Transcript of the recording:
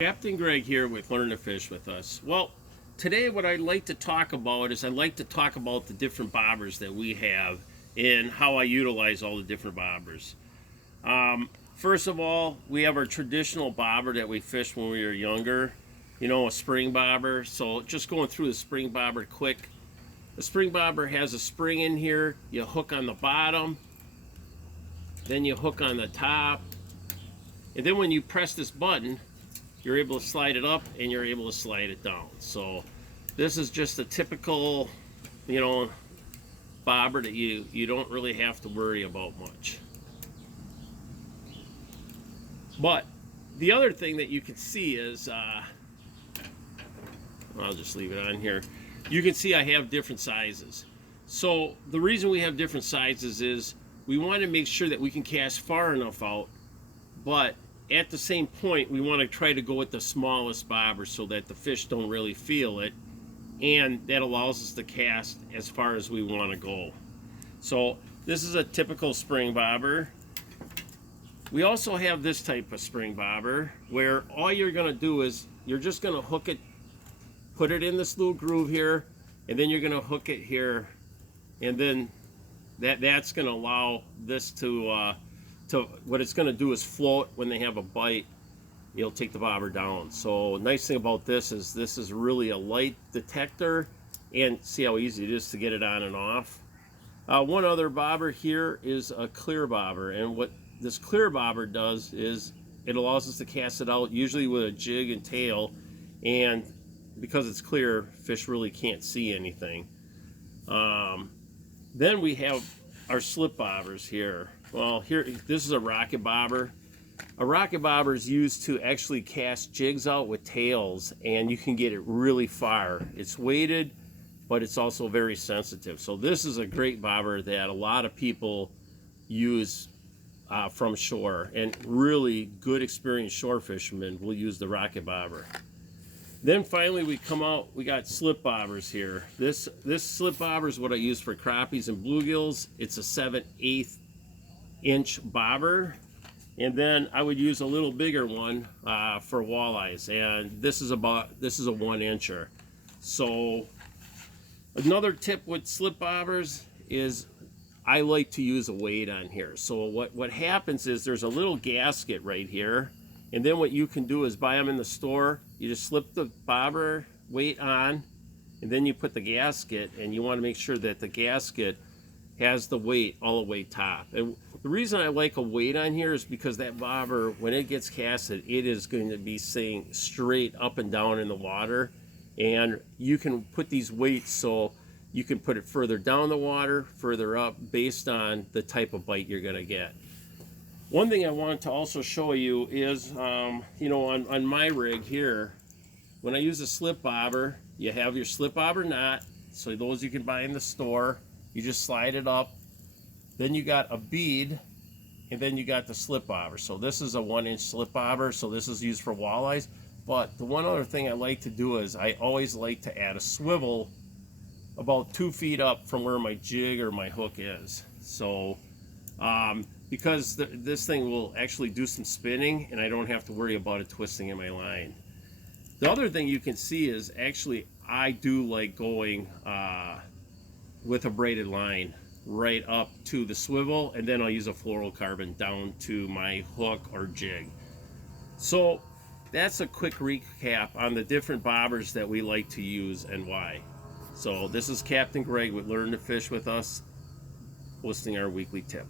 Captain Greg here with Learn to Fish with Us. Well, today what I'd like to talk about is the different bobbers that we have and how I utilize all the different bobbers. First of all, we have our traditional bobber that we fished when we were younger, a spring bobber. So just going through the spring bobber quick. The spring bobber has a spring in here. You hook on the bottom, then you hook on the top, and then when you press this button, you're able to slide it up and you're able to slide it down. So this is just a typical, bobber that you don't really have to worry about much. But the other thing that you can see is, I'll just leave it on here. You can see I have different sizes. So the reason we have different sizes is we want to make sure that we can cast far enough out, but at the same point, we want to try to go with the smallest bobber so that the fish don't really feel it, and that allows us to cast as far as we want to go. So this is a typical spring bobber. We also have this type of spring bobber where all you're going to do is you're just going to hook it, put it in this little groove here, and then you're going to hook it here, and then that's going to allow this to what it's going to do is float. When they have a bite, you'll take the bobber down. So nice thing about this is really a light detector, and see how easy it is to get it on and off. One other bobber here is a clear bobber, and what this clear bobber does is it allows us to cast it out usually with a jig and tail, and because it's clear, fish really can't see anything. Then we have our slip bobbers here. Well, this is a rocket bobber. A rocket bobber is used to actually cast jigs out with tails, and you can get it really far. It's weighted, but it's also very sensitive. So this is a great bobber that a lot of people use from shore, and really good experienced shore fishermen will use the rocket bobber. Then finally we got slip bobbers here. This slip bobber is what I use for crappies and bluegills. It's a 7/8 inch bobber, and then I would use a little bigger one for walleyes, and this is a 1-incher. So another tip with slip bobbers is I like to use a weight on here. So what happens is there's a little gasket right here, and then what you can do is buy them in the store. You just slip the bobber weight on, and then you put the gasket, and you want to make sure that the gasket has the weight all the way top. And the reason I like a weight on here is because that bobber, when it gets casted, it is going to be staying straight up and down in the water, and you can put these weights so you can put it further down the water, further up, based on the type of bite you're going to get. One thing I wanted to also show you is, on my rig here, when I use a slip bobber, you have your slip bobber knot, so those you can buy in the store. You just slide it up, then you got a bead, and then you got the slip bobber. So this is a 1-inch slip bobber, so this is used for walleyes. But the one other thing I like to do is I always like to add a swivel about 2 feet up from where my jig or my hook is. So because this thing will actually do some spinning, and I don't have to worry about it twisting in my line. The other thing you can see is actually I do like going with a braided line right up to the swivel, and then I'll use a fluorocarbon down to my hook or jig. So that's a quick recap on the different bobbers that we like to use and why. So this is Captain Greg with Learn to Fish with Us, posting our weekly tip.